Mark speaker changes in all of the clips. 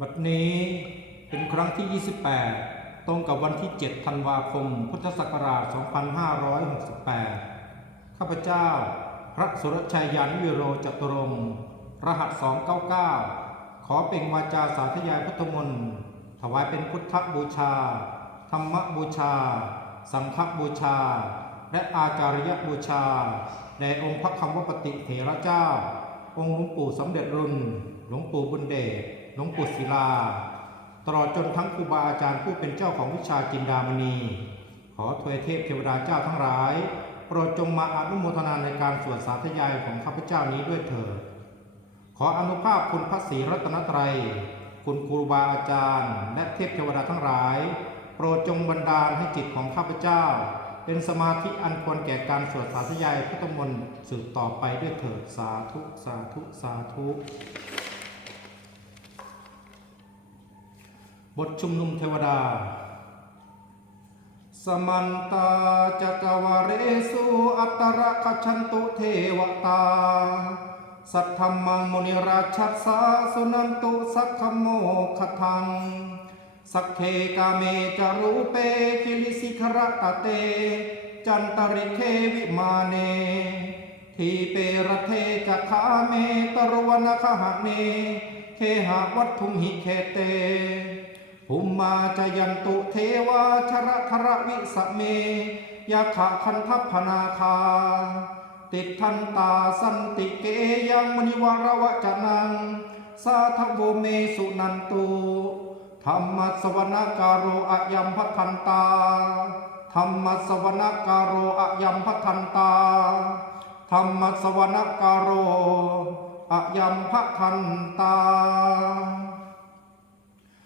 Speaker 1: บัดนี้เป็นครั้งที่ 28 ตรงกับวันที่ 7 ธันวาคม พุทธศักราช 2568 ข้าพเจ้า พระสุรชัยยานิวิโรจตุรงรหัส 299 ขอเป็นวาจาสาธยายพุทธมนต์ถวายเป็นพุทธบูชา ธรรมบูชา สังฆบูชา และอาจาริยบูชาแด่องค์พระคำวปฏิเถระเจ้า องค์หลวงปู่สำเร็จรุ่นหลวงปู่บุญเดช หลวงปู่ศิลา ตลอดจนทั้งครูบาอาจารย์ผู้เป็นเจ้าของวิชาจินดามณี ขอทวยเทพเทวดาเจ้าทั้งหลาย โปรดจงมาอนุโมทนาในการสวดสาธยายของข้าพเจ้านี้ด้วยเถิด ขออนุภาพคุณพระศรีรัตนตรัย คุณครูบาอาจารย์ และเทพเทวดาทั้งหลาย โปรดจงบันดาลให้จิตของข้าพเจ้า เป็นสมาธิอันควรแก่การสวดสาธยายพุทธมนต์สืบต่อไปด้วยเถิดสาธุสาธุสาธุ บทชุมนุมเทวดา สมันตาจักวาเรสุอัตตรคชันตุเทวตา สัทธมมังมุนิราชัสสาสุนันตุสักขโมขทัง สักเคกาเมจารูเปคิลิสิขรตเต จันตริเควิมาเน ทีเปรเทจะขาเมตรวนคหะเนเคหะวัตถุหิเคเต ภุมมาจยันตุเทวาชระคระวิสเมยาขะคันทัพพนาคา ติดทันตาสันติเกยังมณิวารวจนัง สาทโวเมสุนันตุธรรมสวนาการโรอยัมพัทันตาธรรมสวนาการโรอยัมพัทันตาธรรมสวนาการโรอยัมพัทันตา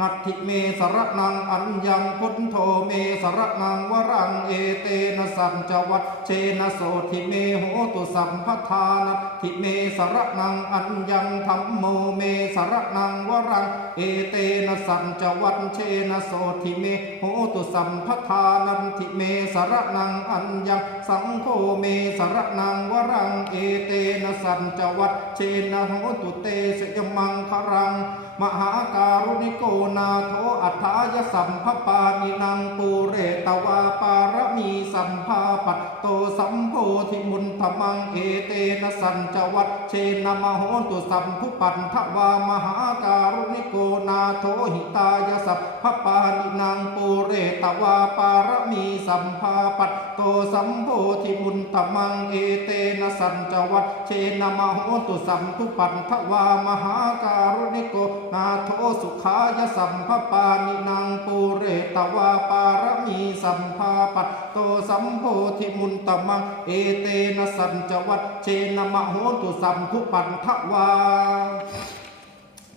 Speaker 1: นัตถิเมสระนังอัญญังพุทโธเมสระนังวรังเอเตนะสัจจวัตเชนะโสทิเมโหตุสัมปทานัตถิเมสระนังอัญญังธัมโมเมสระนังวรังเอเตนะสัจจวัตเชนะโสทิเมโหตุสัมปทานันทิเมสระนังอัญญังสังโฆเมสระนังวรังเอเตนะสัจจวัตเชนะโหตุเตสยมังครัง มหาการุณิโกนาโทอัฏฐายสัมภปานินังปูเรตวาปารมีสัมภาปัตโตสัมโพ ธิมุนธมังเอเตนะสัญจวัตเชนะมโหตุสัมภุปันทวามหาการุณิโกนาโทหิตายสัพพปานินังปูเรตวาปารมีสัมภาปัตโตสัมโพธิมุนธมังเอเตนะสัญจวัตเชนะมโหตุสัมภุปันทวามหาการุณิโกนาโทสุขายสัมภปานินางปูเรตวาปารมีสัมภาปัตโตสัมโพธิมุนตมังเอเตนะสัญจวัตเชนะมะโหตุสัมภุปันทวา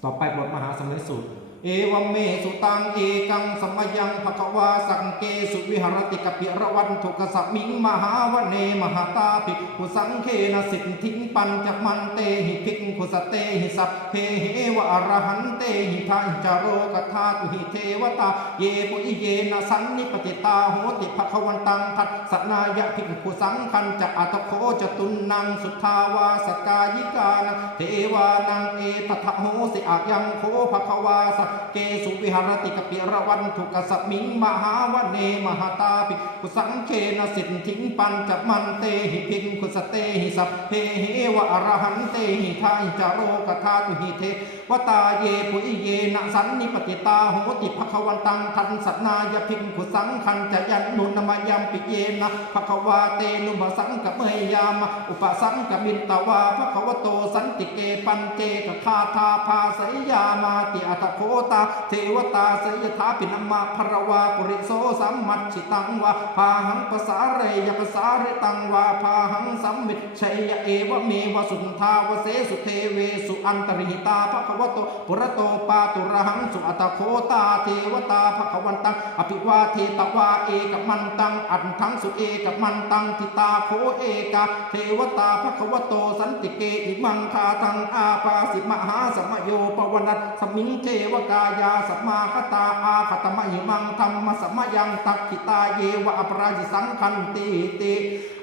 Speaker 1: ต่อไปบทมหาสมัยสูตร เอวัมเมสุตังเอกังสมยังภควาสังเกสุวิหรติกปิระวันทุกสัมมิงมหาวเนมหาตาภิกขุสังเคนะสิทธิงปัญจมันเตหิภิกขุสเตหิสัพเพเหวะอรหันเตหิทันจโรกธาตุหิเทวตา เยปุอิเยนะสันนิปติตาโหติภควันตังทัตสนายะภิกขุสังคันจะอัตโคจตุนนังสุทธาวาสกายิกานเทวานังเอตถะโหสิอายังโคภควาสัเกสุวิหารติกปิระวันทุกสมิงมหาวเนมหาตาภิกขุสังเคนะสิทธิงปัญจมันเตหิภิกขุสเตหิสัพเพเหวะอรหันเตหิทายจโรกธาตุหิเทวตาเยปุอิเยนะสันนิปติตาโหติภควันตังทันสนายภิกขุสังคันจะยันนุนมายามปิเยนะภควาเตนุบสังกเมยามอุปสังกมินตวาภควโตสันติเกปันเจกคาทาภาสยามาติอัตโคตา เทวตาสยถาปินมะภรวาปุริโสสัมมัชชิตังวาพาหังปสาเรยปสาเรตังวาพาหังสัมมิตชัยเอวเมวสุนทาวเสสุเทเวสุอันตริหิตาภควโตปุระโตปาตุระหังสุอัตโคตาเทวตาภควันตังอภิวาเทตวาเอกมันตังอันทังสุเอกมันตังทิตาโคเอกาเทวตาภควโตสันติเกอิมังคาทังอาปาสิมหาสมโยปวนัสสมิงเทวกายาสัมมาคตาอาคตมหิมังธรรมสัมมยังตักขิตาเยวะอปราจิสังคันติติ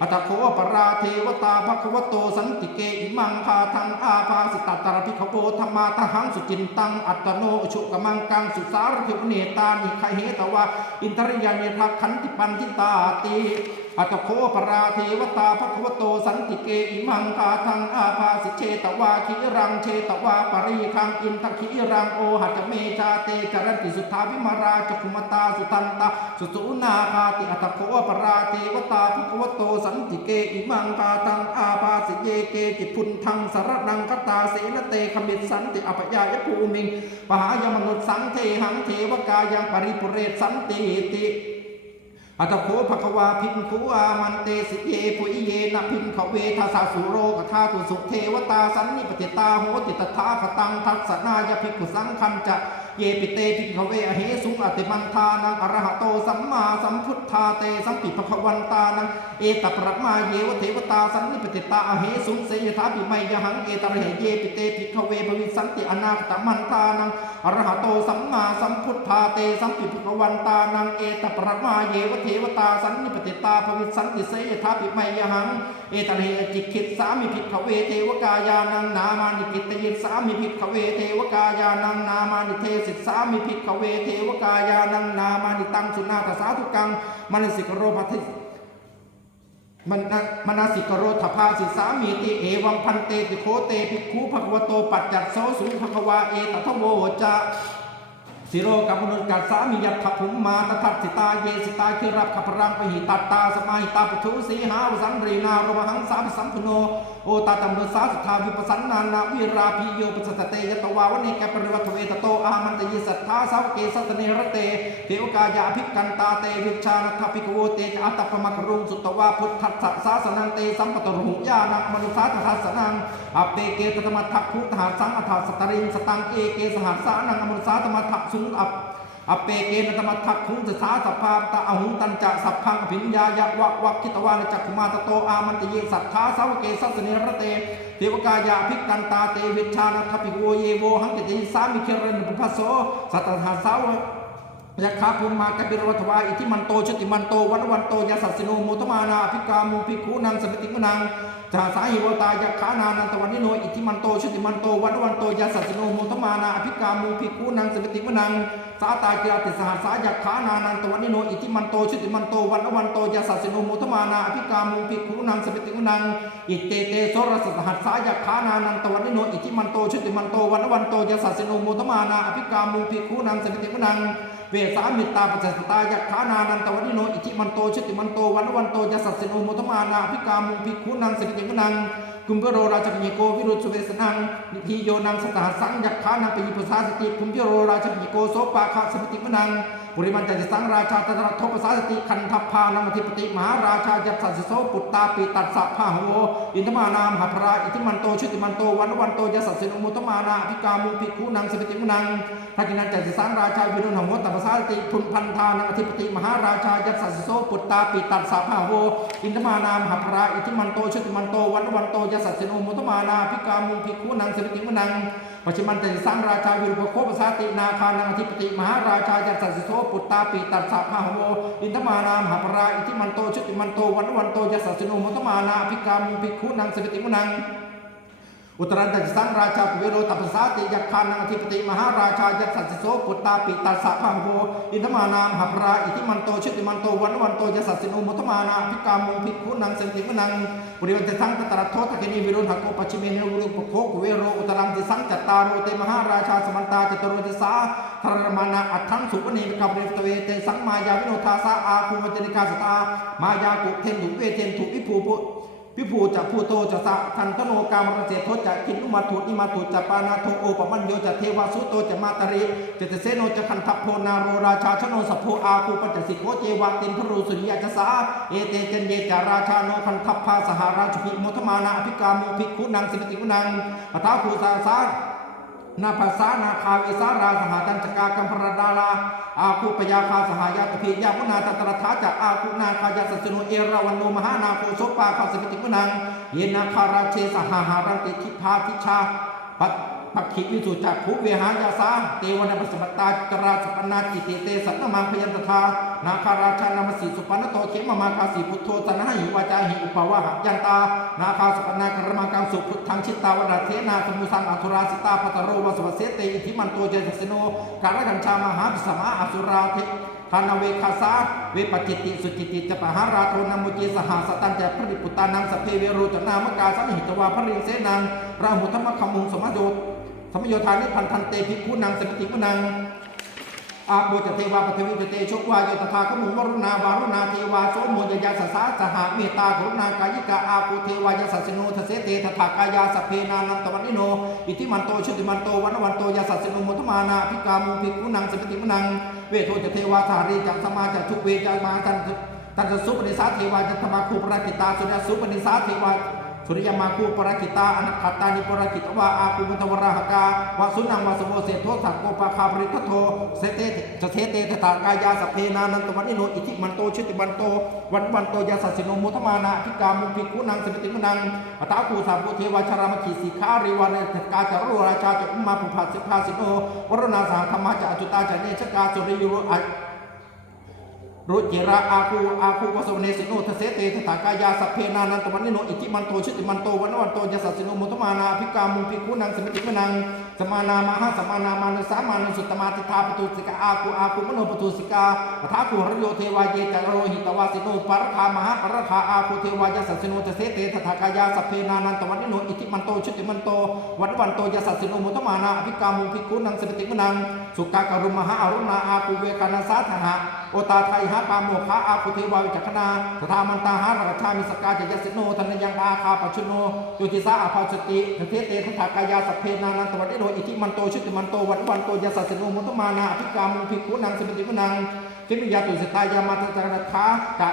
Speaker 1: อัตโคปราเทวตาภควโตสันติเกอิมังคาทังอาภาสิตตรพิขโวธรรมาทหังสุจินตังอัตโนชุกมังกังสุสารทิวเนตานิขเหตวะอินทริยาเนทักขันติปันทิตาติ อัตโคปราเทวตาภควโตสันติเกอิมังคาทังอาภาสิเชตวาคิรังเชตวาปริคังอินทคิรังโอหัจเมชาเตจรันติสุทธาวิมาราจคุมตาสุตันตาสุสุนาคาติอัตโคปราเทวตาภควโตสันติเกอิมังคาทังอาภาสิเยเกจิพุนทังสารนังคตาเสนเตขมิตสันติอภยายภูมิงปหายมนุษสังเทหังเทวกายังปริปุเรสันติติ อัตโคภควาพินคูอามันเตสิเยปุยเยนะพินขเวทาสาสุโรกธาตุสุเทวตาสันนิปติตาโหติตถาคตังทัสนายภิกขุสังคันจะเยปิเตพินขเวอเหสุงอติมันทานังอรหะโต สัมพุทธาเตสัมปิภควันตานังเอตปรมาเยวเทวตาสันนิปติตาอเหสุงเสยถาปิไมยหังเอตระเหเยปิเตพิขเวภวิสันติอนาคตมันทานังอรหะโตสัมมาสัมพุทธาเตสัมปิภควันตานังเอตปรมาเยวเทวตาสันนิปติตาภวิสันติเสยถาปิไมยหังเอตระเหจิกิตสามิภิกขเวเทวกายานังนามานิกิตยิตสามิภิกขเวเทวกายานังนามานิเทศิสามิภิกขเวเทวกายานังนามานิตังสุนาตสาธุกังมนสิกโรภัทิมันนะมนาสิกโรธภาสิสามีติเอวังพันเตติโคเตภิกขุภควโตปัจจัตโสสุภควาเอตทโวจะ สิโรกัมมนุกัสสามียัตถภูมิมาตทัตสิตาเยสิตาคิรับขปรังปหิตัตตาสมาหิตาปุถุสีหาวสันรีนารมหังสาภิสัมพุโนโอตาตัมโดสาสทธาวิปัสสันนานาวิราพีโยปัสสตเตยตวาวเนกปริวัตเวตโตอามันตยิสัทธาสาวเกสัตเนรเตเทวกายาภิกันตาเตวิชานัทภิกโวเตจอัตตปมกรุงสุตวาพุทธัสสะสาสนังเตสัมปตรุหุญานักมนุสาทัสสนังอเปเกตตมัทถคุทหาสังอัฏฐสตริงสตังเอเกสหัสสานังอมนุสาตมัทถสุงอัปอเปเกนตมัทักคุงสสาสัพพาตะอหุงตันจะสัพพังอภิญญายะวักวักคิตวานจักขุมาตโตอามันตเยสัทธาสาวเกสัสเนรเตเทวกายาภิกันตาเตวิชานัทภิโวเยโวหังเกติสามิเคเรนปุพพโสสัตตหาสาวยักขาภูมิมากบิรวัตวาอิทิมันโตชติมันโตวันวันโตยาสัสโนโมตมานาภิกามุภิกขุนังสมิติมนังจาสาหิวตายักขานานันตวันนิโนอิทิมันโตชุติมันโตวันวันโตยัสสสิโนโมทมานาอภิกามุภิกขุนังสมติมนังสาตากิรติสหัสสายักขานานันตวันนิโนอิทิมันโตชุติมันโตวันวันโตยัสสสิโนโมทมานาอภิกามุภิกขุนังสมติมนังอิเตเตโสรสสหัสสายักขานานันตวันนิโนอิทิมันโตชุติมันโตวันวันโตยัสสสิโนโมทมานาอภิกามุภิกขุนังสมติมนังเวสามิตาปัจจสตายักขานานันตวันนิโนอิทิมันโตชุติมันโตวันวันโตยัสสสิโนโมทมานาภิกามุภิกขุนังสมิติมนังกุมพโรราชปิโกวิรุสุเวสนังนิพิโยนังสตาสังยักขานังปิยุปุสาสติกุมพโรราชปิโกโสปาคาสมิติมนัง ปุริมันจันติสังราชาตระทปสาสติคันทัพพานังอธิปติมหาราชายัตสัสสิโสปุตตาปีตัสสะพาโหอินทมานามหาพราอิทิมันโตชุติมันโตวันวันโตยัสสสิโนมุตมานาภิกามุภิกขุนังสมิติมนังทักินันจันติสังราชาวิรุณหังวตัปสาสติพุนพันธานังอธิปติมหาราชายัตสัสสิโสปุตตาปีตัสสะพาโหอินทมานามหาพราอิทิมันโตชุติมันโตวันวันโตยัสสสิโนมุตมานาภิกามุภิกขุนังสมิติมนัง ปัจจุบันเต่สังราชาวิรุปโคปสาตินาคานังอธิปติมหาราชาจันสัสิโสปุตตาปีตัสสะพาโวอินทมานามหาปราอิทิมันโตชุติมันโตวันวันโตยัสสัสสิโนมตมานาภิกามุภิกขุนังสวิติมุนัง อุตรันตสังราชาปุเวโรตัปสาติยักขานังอธิปติมหาราชายัสัสสิโสปุตตาปิตัสสะพังโวอินทมานามหาปราอิทิมันโตชุติมันโตวันวันโตยัสสัสสิโนมุตมานาภิกามุภิกุนังเสมิติมนังปุริวันตสังตตระโทตะกินีวิรุณหโกปัจฉิเมเนวุรุปโคกุเวโรอุตรังติสังจัตตาโรเตมหาราชาสมันตาจตโรติสาธรมานาอัฏฐังสุปเนมิกัมเรตเวเตสังมายาวิโนทาสาอาภูมิจนิกาสตามายากุเทนถุเวเทนถุวิภูปุ พิภูจะพูโตจะสะทันตโนกามรเสโทจะคินุมาถุนิมาถุจะปานาโทโอปมัญโยจะเทวาสุโตจะมาตริจะเตเสโนจะคันทัพโพนาโรราชาชโนสัพโพอาคูปัจจสิโกเจวะตินพรูสุริยจะสาเอเตเจนเยจาราชาโนคันทัพพาสหราชภิโมทมานาอภิกามุภิกขุนังสิมติกุนังปตาภูสาสา นาภาษานาคาวิสาราสหตัญจกากัมพรดาลาอาคุปยาคาสหายาตพิยาพุนาตตรถาจะอาคุนาคายาสสนุเอราวันโนมหานาโคโสปาคาสมิติมุนัง เยนาคาราเชสหาหารังติทิพาทิชาปัต ปักขิวิสุจักขุเวหายาสาเตวันาปสมัตตาจราสปนาจิตเตสัตนมังพยันตถานาคาราชานามสีสุปนโตเขมมาคาสีพุทโธตนะหิวาจาหิอุปวะหยันตา นาคาสุปนากรมังกังสุพุทธังชิตตาวดาเทนาสมุสังอัทุราสิตาปตโรวสวเสเตอิทิมันโตเจสสิโนการกัญชามหาภิสมาอสุราเททานเวคาสาเวปจิตติสุจิติจะปหาราโทนามุจีสหสตันจะพระริปุตานังสพเพเวโรจนามกาสัมหิตวาพริงเสนังราหุธรรมคมุงสมโย สมโยธานิพันธันเตภิกขุนังสมิติกุนังอาโบจเทวาปทวิจเตชกวาโยตถาขมุวรุณาวารุณาเทวาโสโมยยาสสาสหเมตตากรุณากายิกาอาโกเทวายาสัสสิโนทเสเตทถากายาสเพนานันตวันิโน อิทิมันโตชุติมันโตวันวันโตยาสัสสิโนมุทมานาภิกามุภิกุนังสมิติมนัง เวโทจเทวาสารีจักสมาจักทุเวจามาตันตันสุปนิสาเทวาจัตมาคูปรากิตาสุริยสุปนิสาเทวา สุริยมาคูปรากิตาอนัคตานิปรากิตวาอาคูมุตวราหกาวาสุนังวาสโมเสโทสักโกปาคาปริทโทเสเตสเทเตตถากายาสเพนานันตวันนิโนอิทิมันโตชุติมันโตวันวันโตยาสัสสิโนมุทมานาภิกามุภิกุนังสมิติมุนังอัตตาคูสาภูเทวาชรามขีสีขาริวานเนตกาจารุราชาจุมมาภุภาสิภาสิโนวรณาสาธรรมะจาจุตาจเนชกาสุริยุรุอ รุจิระอาคูอาคูกสวเนสิโนทเสเตทถากายาสัพเพนานันตวันนิโนอิทิมันโตชิติมันโตวันวันโตยสัสสิโนมุตมานาภิกามุภิกุนังสมิติมนัง สมานามหาสมานามานุสามานุสุตมาติทาปตุสิกาอาคูอาคูมโนปตุสิกาปทาคูหรโยเทวาเยจโรหิตวาสิโนปารคามหาปรคาอาคูเทวายสัสสิโนทเสเตทถากายาสเพนานันตวันนิโนอิทิมันโตชุติมันโตวันวันโตยสัสสิโนมุตมานาอภิกามุภิกุนังสมิติมนังสุกากรุมหาอรุณาอาคูเวกานาสาธหะโอตาไทยหาปามโมคะอาคุเทวาวิจักขณาสถามันตาหารักชามิสกาจยสิโนธนยังอาคาปัชุโนยุติสาอาภาสติเทเตทถากายาสเพนานันตวันนิโรอิทิมันโตชุติมันโตวันวันโตยาสัสสิโนมุตมานาอภิกามุภิกขุนังสมิติมนังจิมิยาตุสิตายามาตจารคากะ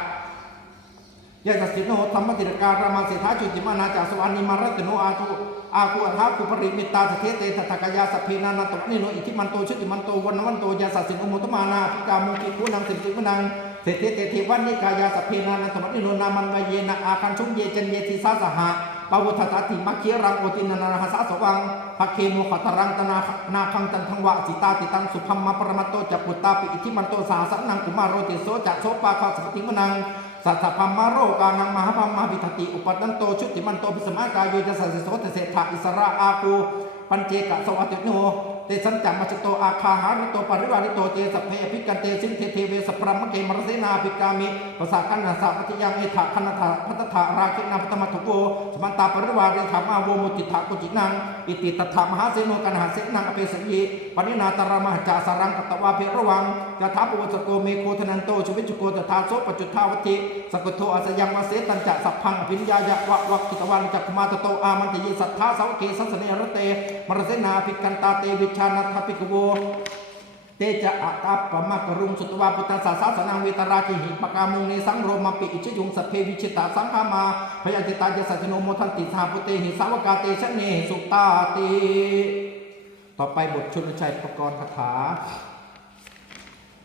Speaker 1: ยาสัสสิโนธรรมติรการามาเสถาจุติมานาจาสวานิมารัตโนอาทุอาคูอัฏฐาคุปริมิตตาสเทเตทัตถกายาสพเพนานันตวนิโนอิทิมันโตชุติมันโตวันวันโตยาสัสสิโนมุตมานาภิกามุกิคุนังสิติมนังเสเทเตเทวันนิกายาสพเพนานัตวนิโนนามันวเยนะอาคันชุมเยจันเยติสาสหะ ปวุทตติมัคเคียรังโอตินานาหาสาสวังภเคโมขตรังตนานาคังตันทังวะสิตาติตังสุพัมมาปรมัตโตจักปุตตาปิอิทิมันโตสาสนังกุมารโรติโสจักโสปาคาสปติมนังสัทธพัมมาโรกานังมหาพัมมาปิทติอุปตันโตชุติมันโตปิสมากายโยจะสัสสโสตเสถาอิสระอาคูปัญเจกะสวัติโนเตสัญจัมมัจโตอาคาหาริโตปริวาริโตเจสพเพอภิกันเตสินเทเทเวสปรัมมะเกมรเสนาภิกามิภาษาคันนาสาปฏิยังเอถะคันนาพัตถาราคินาพัตมะทุโกสมันตาปริวาริธรรมาโวมุติถากุจินังอิติตถามหาเสโนกันหาเสนังอเปสยีปณินาตรามหจาสารังกตวาเพระวังจะทัปวสโกเมโคธนันโตชวิจุโกตถาโสปจุทาวติสกุโทอาสยังวเสตันจะสัพพังอภิญญายะวะวะกิตวันจักมาตโตอามันตยิสัทธาเสาเกสัสเนรเตมรเสนาภิกันตาเตวิชานัทภิกโวเตจะอาตัปปะมะกรุงสุตวาปุตตะสาสาสนังเวตราคิหิปกามุงเนสังโรมปิอิชยุงสเพวิชิตาสังฆามาพยาจิตายสัจโนโมทันติสาปุเตหิสาวกาเตชะเนสุตาติ ต่อไปบทชุนชัยประกรณ์คาถา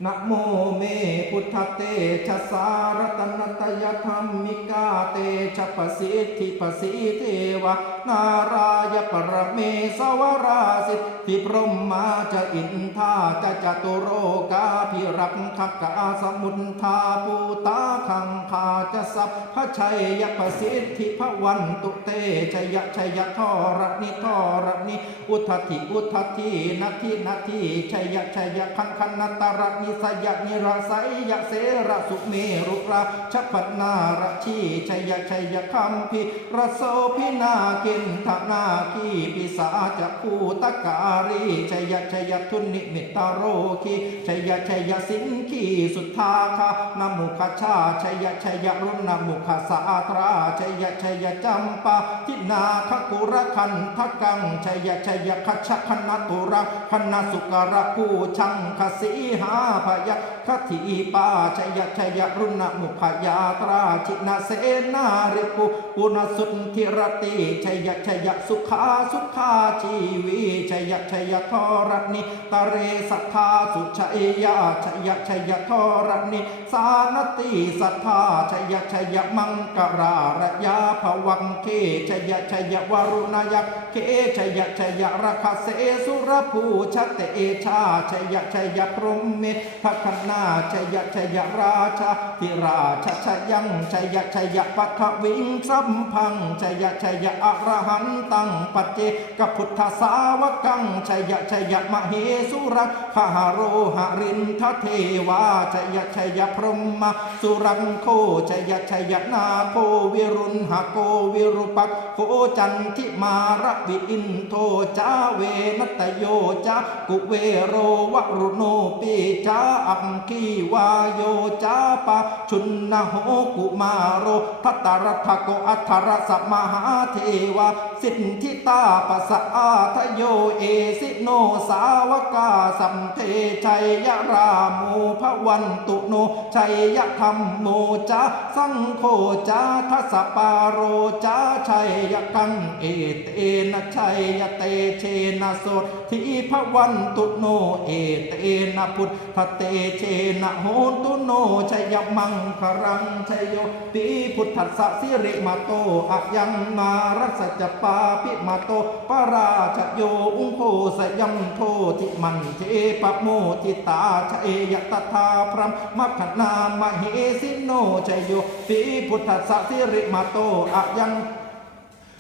Speaker 1: นะโมเมพุทธเตชะสารตนตยธรรมิกาเตชะปสิทธิปสิเทวะนารายปรเมสวราสิทธิพรหมาจะอินทาจะจตุโรกาภิรักขกาสมุนทาปูตาคังคาจะสัพพชัยยปสิทธิพวันตุเตชยชยทอรนิทอรนิอุทธิอุทธินาทีนาทีชยชยคังคันนตรนิสยนิรสยยเสระสุเมรุราชพันนาระชีชัยชัยคัมพิรโสพินาคินทนาคีปิสาจะภูตการีชัยชัยทุนิมิตาโรคีชัยชัยสินคีสุทธาคานมุขชาชัยชัยรุณมุขสาตราชัยชัยจำปาทินาคกุรคันทกังชัยชัยคชคณตุระคณสุกระคูชังคสีหาพยคติปาชยชยรุณมุขยาตราชินาเสนาริปุปุณสุนทิรติชยชยสุขาสุขาชีวีชยชยทรณิตเรสัทธาสุชัยยาชยชยทรณิสานติสัทธาชยชยมังกราระยาภวังเคชยชยวรุณยักเคชยชยราคาเสสุรภูชเตชาชัยชัยพรหมเมทคนาชัยชัยราชาธิราชชยังชัยชัยปัทวิงสัมพังชัยชัยอรหันตังปัจเจกพุทธสาวกังชัยชัยมเหสุรคหาโรหรินทเทวาชัยชัยพรหมสุรังโคชัยชัยนาโควิรุณหโกวิรุปักโคจันทิมารวิอินโทจาเวนตโยจากุเวโรวรุโนปีจาอัมคีวาโยจาปะชุนนโหกุมาโรทัตตรัตโกอัทรสมหาเทวาสิทธิตาปสะอาทโยเอสิโนสาวกาสัมเทชัยยรามูพระวันตุโนชัยยธรรมโมจาสังโฆจาทัสปาโรจาชัยยกังเอเตนะชัยยเตเชนะโสทิพระวันตุโนเอเตนะพุทธเตเชนะโหตุโนชัยมังครังชัยโยติพุทธัสสะสิริมาโตอะยังมารัสจปาปิมาโตปราชโยอุงโคสยัมโททิมันเทปโมทิตาชัยยตถาพรมมัคคณามเหสิโนชัยโยติพุทธัสสะสิริมาโตอะยัง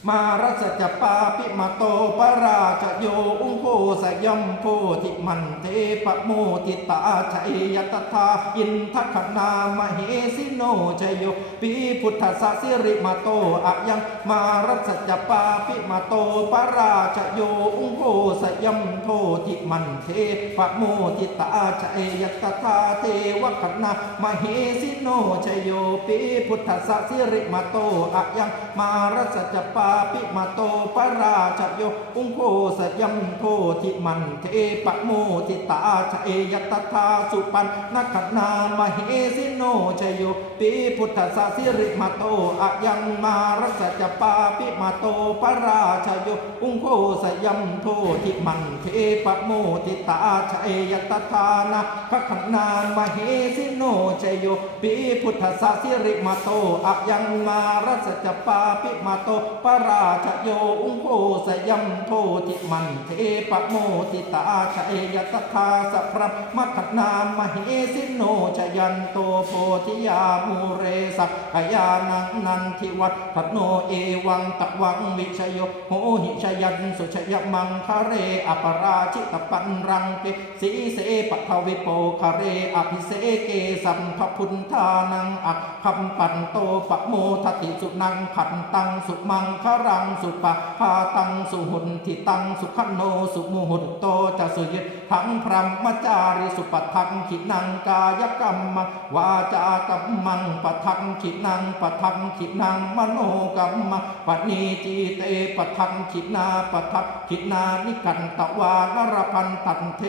Speaker 1: มารัสจปาปิมาโตปราชโยอุงโคสยมโพธิมันเทปโมติตาชัยยตถาอินทคณามเหสิโนชยโยปีพุทธสสิริมาโตอะยังมารัสจปาปิมาโตปราชโยอุงโคสยมโพธิมันเทปโมติตาชัยยตถาเทวคณามเหสิโนชยโยปีพุทธสสิริมาโตอะยังมารัสจปาปิมาโตปราชโยอุงโคสยัมโพธิมันเทปโมทิตาชเอยตถาสุปันนักนามเหสิโนชโยปีพุทธสสิริมาโตอะยังมารัสจปาปิมาโตปราชโยอุงโคสยัมโพธิมันเทปโมทิตาชเอยตถานะขขนามเหสิโนชโยปีพุทธสสิริมาโตอะยังมารัสจปาปิมาโตปราราชโยุงโคสยัมโทติมันเทปโมติตาชเอยตถาสัพพะมัคคณามเหสิโนชยันโตโพธิยามูเรสักขยานังนันทิวัตโนเอวังตะวังวิชโยโหหิชยันสุชยมังคะเรอปราชิตปันรังเกสีเสปะทวิโปคะเรอภิเสเกสัมภพุนทานังอักคัมปันโตปะโมทติสุนังขันตังสุมังครังสุปะพาตังสุหุนทิตังสุขโนสุมุหุตโตจะสุยิทังพรหมจาริสุปทังขินังกายกรรมวาจากรรมังปทังขินังปทังขินังมโนกรรมปณีจีเตปทังขินาปทังขินานิกันตวานรพันตันเท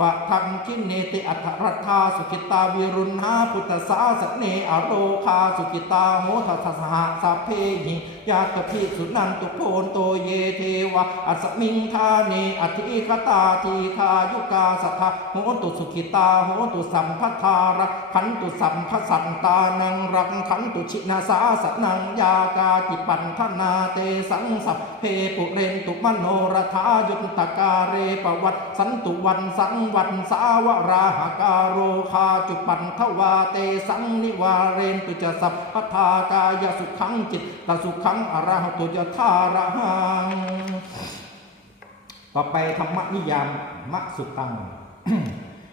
Speaker 1: ปะทังคินเนติอัตรัตธาสุกิตาวิรุณหาพุทธสาสเนอโรคาสุกิตาโหทัสสหะสัพเพหิยาตพิสุนันตุโพนโตเยเทวะอัสมิงทาเนอธิคตาทีคายุกาสัทธาโหตุสุขิตาโหตุสัมพัทธารักขันตุสัมภสันตานังรังขันตุชินาสาสนังยากาจิปันธนาเตสังสัพเพปุเรนตุมโนรธายุตตการเรปวัตสันตุวันสังวันสาวราหการโรคาจุปันทวาเตสังนิวาเรนตุจสัพพทากายสุขังจิตตสุขังอรหตุจทาระหังต่อไปธรรมนิยามมะสุตัง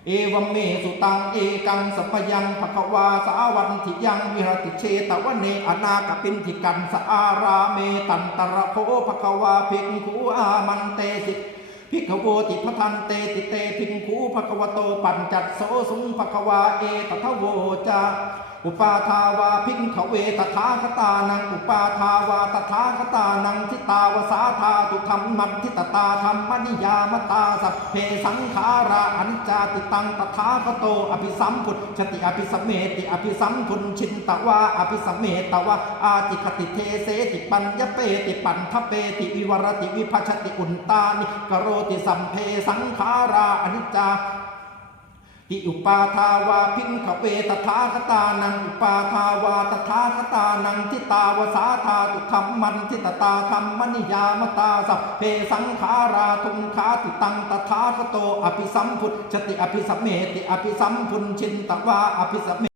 Speaker 1: เอวัมเมสุตังเอกังสัพยังภควาสาวันทิยังวิหติเชตวเนอนาคปินทิกันสาราเมตันตระโคภควาภิกขุอามันเตสิ พิกโวติพทันเตติเตพิงคูภควโตปัญจัตโสสุงภควาเอตทะโวจา อุปาทาวาพิงขเวตถาคตานัง อุปาทาวาตถาคตานังทิตาวสาธาตุธรรมมัทิตตาธรรมนิยามตาสัพเพสังขาราอนิจจติตังตถาคโต อภิสัมพุทธติอภิสัมเมติอภิสัมพุนชินตวาอภิสัมเมตวาอาติคติเทเสติปัญญเปติปันทเปติวิวรติวิภัชติอุนตานิกโรติสัมเพสังขาราอนิจจา อิอุปาทาวาพิงขเวตถาคตานังอุปาทาวาตถาคตานังทิตาวสาธาตุธรรมมันทิตตาธรรมนิยามตาสัพเพสังขาราทุงขาติตังตถาคโตอภิสัมพุทธติอภิสัมเมติอภิสัมพุนชินตวาอภิสัม